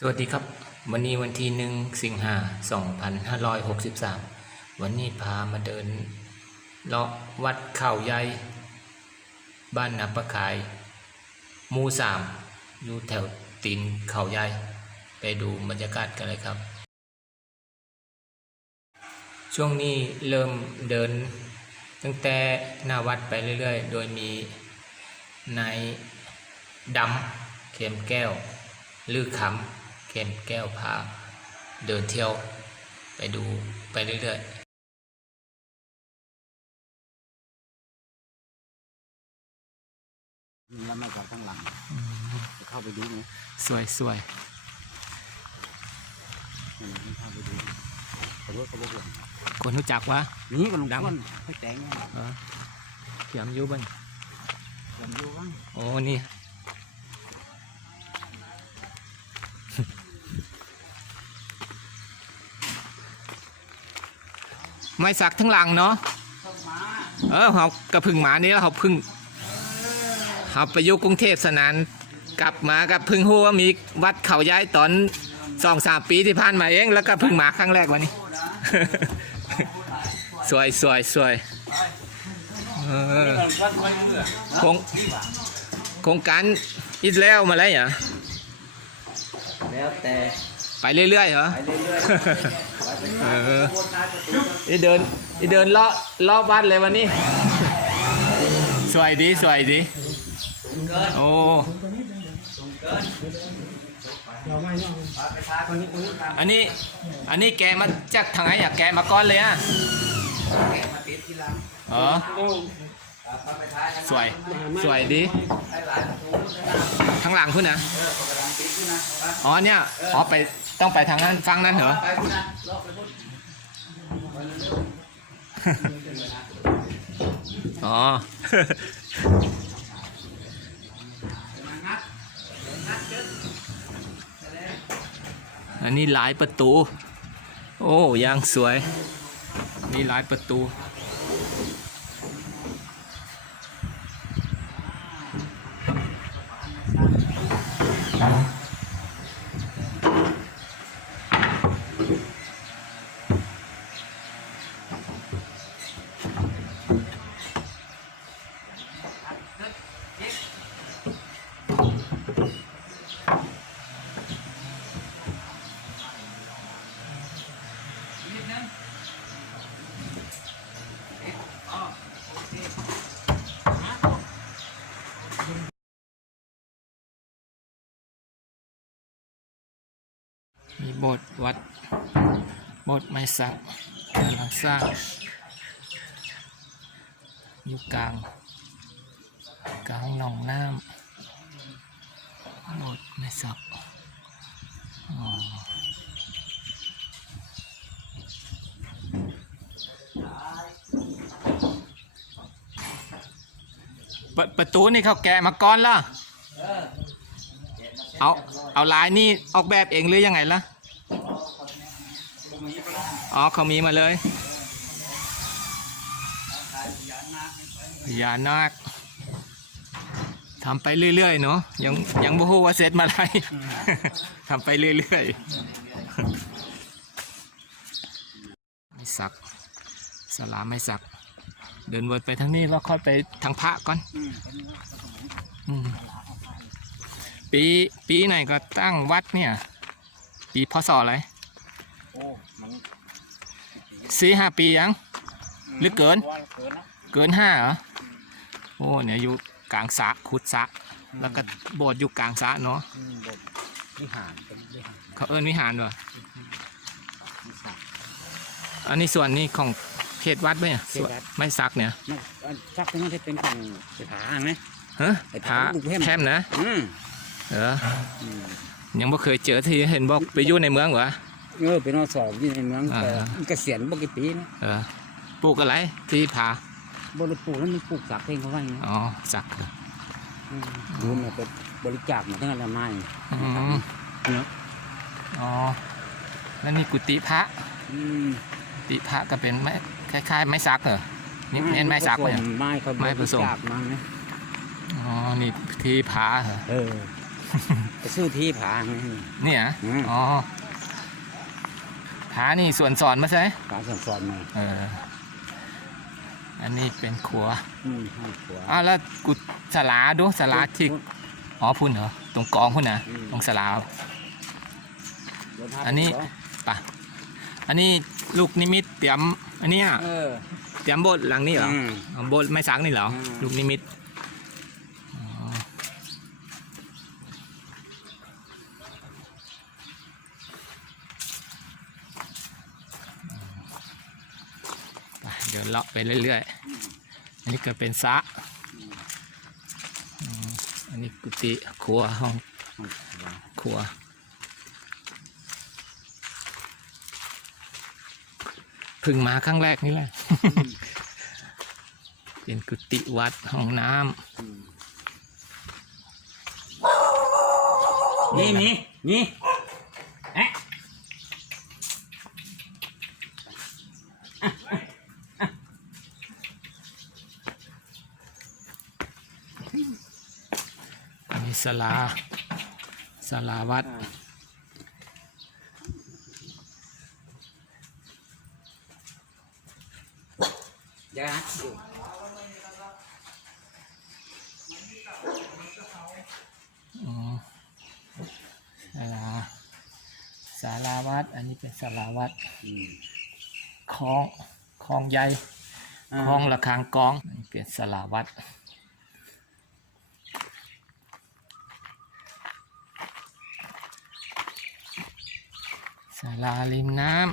สวัสดีครับ วันนี้วันที่หนึ่งสิงหาสองพันห้าร้อยหกสิบสามวันนี้พามาเดินเลาะวัดเข่าใหญ่บ้านนาประขายมูสามอยู่แถวตีนเข่าใหญ่ไปดูบรรยากาศกันเลยครับ ช่วงนี้เริ่มเดินตั้งแต่หน้าวัดไปเรื่อยๆ โดยมีนายดำเข็มแก้วลือคำ เข็มแก้วพาเดินเที่ยวไปดูไปเรื่อยแล้วมาจากข้างหลังจะเข้าไปดูไหมๆสวยสวยอืมเข้าไปดูขบวนขบวนๆคนรู้จักวะนี่ก็ลงดำก้นให้แต่งเออเขียมอยู่บันลำดูบ้างโอ้นี่ ไม่สักทั้งหลังเนาะเออเขากระพึ่งหมานี่แล้วเขาพึ่งเขาไปอยุกรุงเทพสนานกลับมากับพึ่งหัวามีวัดเขาย้ายตอนสองสามปีที่ผ่านมาเองแล้วก็พึ่งหมาครั้งแรกวันนี้ สวยสวยสวยเออโครงโครงการอิสแล้วมาแล้วเหรอแล้วแต่ไปเรื่อยๆเหรอไปเรื่อย เออนี่เดินนี่เดินเลาะเลาะวัดเลยวันนี้ สวยดีสวยดีโอ้อันนี้อันนี้แกมาจากทางไหนอะแกมาก้อนเลยอะแกมาติดทีหลังเออมาไปท้ายกันสวยสวยดีให้หลานถูกนะข้างหลังคุณนะเออเขากำลังติดอยู่นะไปอ๋อเนี่ยอ๋อไป ต้องไปทางนั้นฟังนั้นเหรอ อ๋อ อันนี้หลายประตู โอ้ยังสวย นี่หลายประตู นิดนึงอ๋อโอเคงัด มีโบสถ์วัดโบสถ์ไม้สักกำลังสร้างอยู่กลาง กลางหนองน้ำโบสถ์ไม้สักปประตูนี่เขาแกะมาก่อนล่ะ เออเอาเอาลายนี่ออกแบบเองหรือยังไงล่ะ ตรงนี้ไปแล้ว อ๋อเขามีมาเลยถ่ายยานนาคไปพญานาคทำไปเรื่อยๆเนาะยังยังบ่ฮู้ว่าเสร็จเมาไรทำไปเรื่อยๆไม่สักสลามไม่สัก เดินวนไปทางนี้แล้วค่อยไปทางพระก่อนอืมอืมปีปีไหนก็ตั้งวัดเนี่ย ปีพศอะไรโอ้มัน สี่ห้าปียัง หรือเกินว่าเกินนะเกินห้าเหรอ โอ้เนี่ยอยู่กลางสระขุดสระแล้วก็โบสถ์อยู่กลางสระเนาะ อืมบทวิหารเป็นวิหารเขาเอิ้นวิหารวะวิหาร อันนี้ส่วนนี้ของเขตวัดไหมเนี่ยเขตวัดไม่ซักเนี่ยมันอันชักตรงนั้นจะเป็นของไปผาไหม ฮะไอ้พระพระลูกแพร่มแพร่มนะอืมเออ อืมยังบ่เคยเจอที่เห็นบอกไปอยู่ในเมืองวะ เออเป็นอสอบอยู่ในเมืองอ่า แต่มันเกษียณบ่กี่ปีนะเออปลูกอะไรที่ผาบริปลูกแล้วมันปลูกสักเพลงเขาว่าอย่างนี้อ๋อสักเหรอมดูมันเป็นบริจาคมาทั้งนั้นละไม้อืมเนาะอ๋อแล้วนี่กุฏิพระอืมกุฏิพระก็เป็นไม้คล้ายๆไม้ซักเหรอนี่เป็นไม้ซักไหมไม้เขาไม้ผสมบริจาคมาไหมอ๋อนี่ที่ผาเหรอเออ ไปซื้อที่ผาไง เนี่ยอืม อ๋อ ผานี่ส่วนสอนมาใช่ไหมผาสอนสอนมาเออ อันนี้เป็นครัวอืมห้องครัวอ้าวแล้วกุสลาดูสลาที่อ๋อพุ่นเหรอตรงกองพุ่นนะอืมตรงสลา รถห้าอันนี้ สิบสงปะอันนี้ลูกนิมิตเตรียมอันเนี้ยเออเตรียมโบสถ์หลังนี้เหรออืม อ๋อโบสถ์ไม้สักนี่เหรออืม ลูกนิมิตอ๋อไป เดินเลาะไปเรื่อยๆ อันนี้ก็เป็นสระอันนี้กุฏิครัวห้องครัว พึ่งมาครั้งแรกนี่แหละ เป็นกุฏิวัดห้องน้อืมนี่นี่นี่เอ๊ะำอันนี้ ศาลาศาลาวัดอ่าเดี๋ยวนะดูอืมศาลาศาลาวัด อันนี้เป็นศาลาวัดอืมคลองคลองใหญ่อ่าคลองระฆังกองอันนี้เป็นศาลาวัด ศาลาริมน้ำ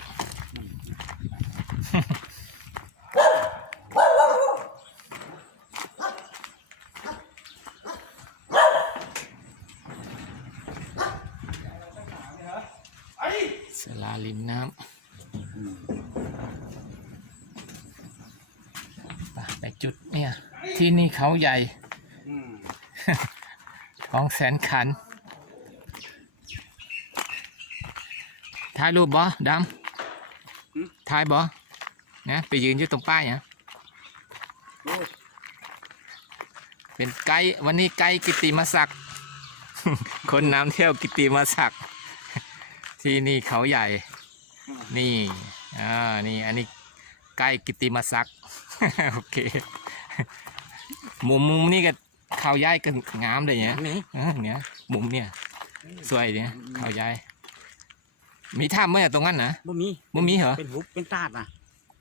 ศาลาริมน้ำอืมไปไปจุดเนี่ย ที่นี่เขาใหญ่อืมของแสนขัน ถ่ายรูปบ่ดำถ่ายบ่นะไปยืนอยู่ตรงป้ายเนี่ยโอ้ยเป็นไกด์วันนี้ไกด์กิตติมศักดิ์คนนำเที่ยวกิตติมศักดิ์ที่นี่เขาใหญ่ นี่อ่านี่อันนี้ไกด์กิตติมศักดิ์โอเคมุมมุมนี่ก็เขาใหญ่กันงามเลยเนี่ยนี่เออเนี่ยมุมเนี่ยสวยเนี่ยเขาใหญ่ มีถ้ำไหมอะตรงนั้นนะบ่มีบ่มีเหรอเป็นหุบเป็นตาดนะ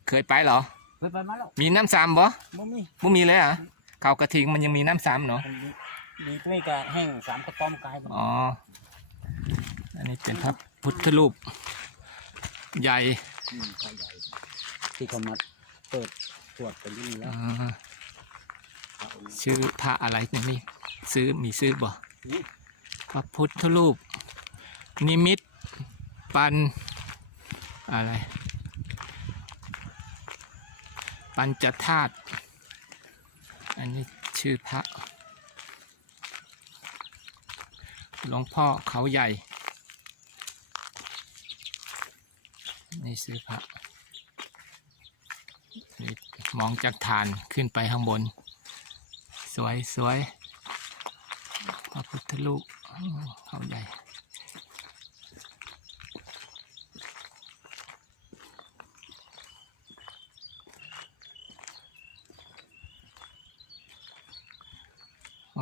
เคยไปเหรอไปไปมาแล้วมีน้ำซ้ำบ่บ่มีบ่มีเลยเหรอะเขากระทิงมันยังมีน้ำซ้ำเนาะมันมีมีที่นี่ก็แห้งสามกระต้อมกายมันอ๋ออันนี้เป็นพระพุทธรูปใหญ่อืมเขาใหญ่ที่เขามาเปิดตรวจไปนี่แล้อ่วาพระองค์ชื่อพระอะไรนี่นี่ซื้อมีซื้อบ่นี่พระพุทธรูป นิมิต ปันอะไร ปัญจธาตุอันนี้ชื่อพระหลวงพ่อเขาใหญ่นี่ซื้อพระมองจากฐานขึ้นไปข้างบน สวยสวยพระพุทธรูปเขาใหญ่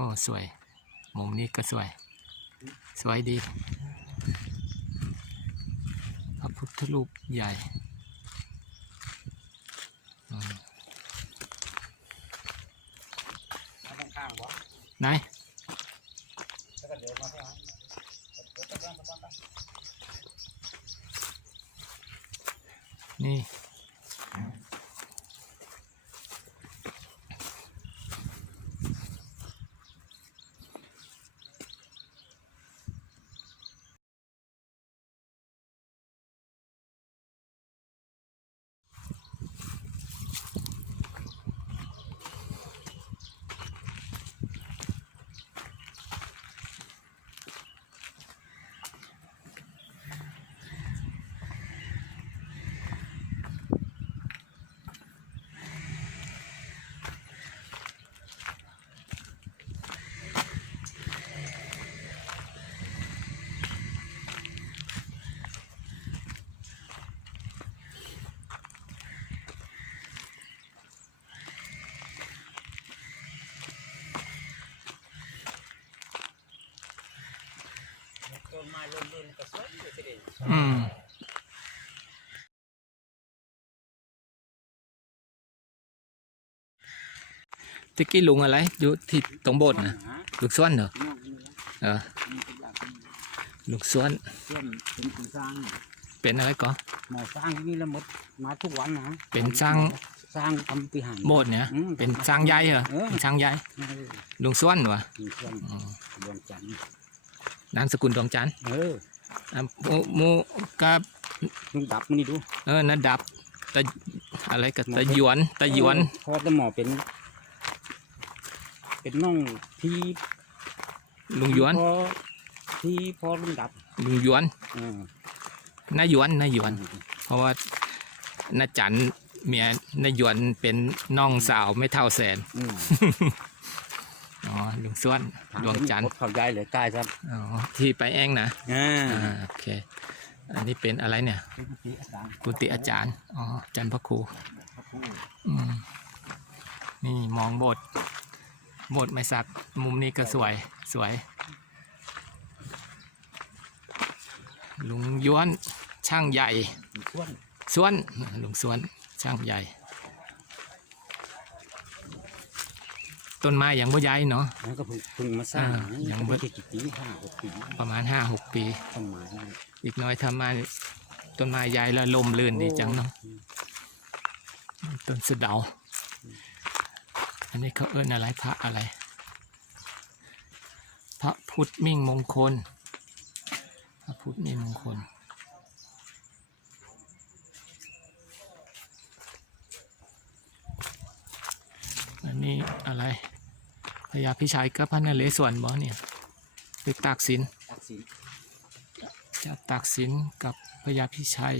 อ้สวย มุมนี้ก็สวย สวยดี พระพุทธรูปใหญ่ไหนแล้วก็เดิน อืมตะกี้ลุงอะไรอยู่ที่ตรงโบสถ์นะลุงส้วนเหรอเออลุงส้วนเพื่อนเป็นผู้สร้างเป็นอะไรก็หมอสร้างที่นี่แล้วหมดมาทุกวันนะเป็นสร้างสร้างทำปีหารโบสถ์เนี่ยอืมเป็นช้างใหญ่เหรอเออเป็นช้างใหญ่เออลุงส้วนวะมีเพื่อนอืมดวงจันทร์ นามสกุลดวงจันทร์เอออะหมูหมูกับลุงดับมันนี่ดูเออนัดดับตะอะไรกับตะหยวนตะหยวนพอแต่หมอเป็น เป็นน้องพี่ลุงหยวนพอพี่พอลุงดับลุงหยวนเออนายหยวนนายหยวน เพราะว่านาจันเมียนายหยวนเป็นน้องสาวไม่เท่าแสน อืม อ๋อลุงส้วนดวงจันทร์เขาย้ายเลยใกล้ครับอ๋อที่ไปแองนะอ่าอ่าโอเค อันนี้เป็นอะไรเนี่ย กุฏิอาจารย์อ๋อจันทร์พระครูอืมนี่มองโบสถ์โบสถ์ไม่สักมุมนี้ก็สวยสวย ลุงย้วนช่างใหญ่ ส่วนส่วนลุงส่วนช่างใหญ่ ต้นไม้ยังบ่ใหญ่เนาะแล้วก็เพิ่งเพิ่งมาสร้างอ่ายังบ่ไม่ใช่กี่ปีห้าหกปีประมาณห้าหกปี ประมาณนั้นอีกน้อยถ้ามาต้นไม้ใหญ่แล้วลมลื่นดีจังเนาะต้นสะเดา อันนี้เขาเอิ้นอะไรพระอะไร พระพุทธมิ่งมงคล พระพุทธมิ่งมงคล นี้อะไรพญาพิชัยกับพระนเรศวรบ่เนี่ยตึกตากสิน ตักสิน เจ้าตากสินกับพญาพิชัย